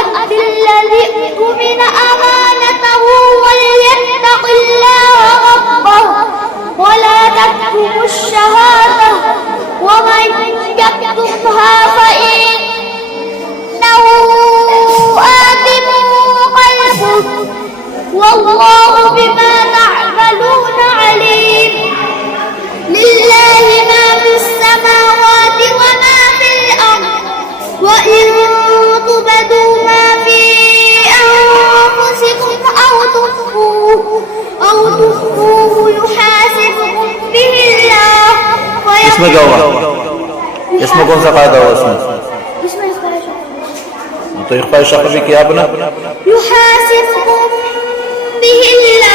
يؤد الذي اؤتمن أمانته وليتق الله ربه ولا تكتموا الشهادة ومن يكتمها فإنه آثم قلبه والله بما تعملون عليم. لله ما في السماوات وما في الأرض وإن تبدوا ما في أنفسكم أو تخفوه يحاسبكم به الله इसमें क्या होगा? इसमें कौन सा कायदा होगा? इसमें तो इख्फा शख्स भी किया आपने। يحاسبكم به الله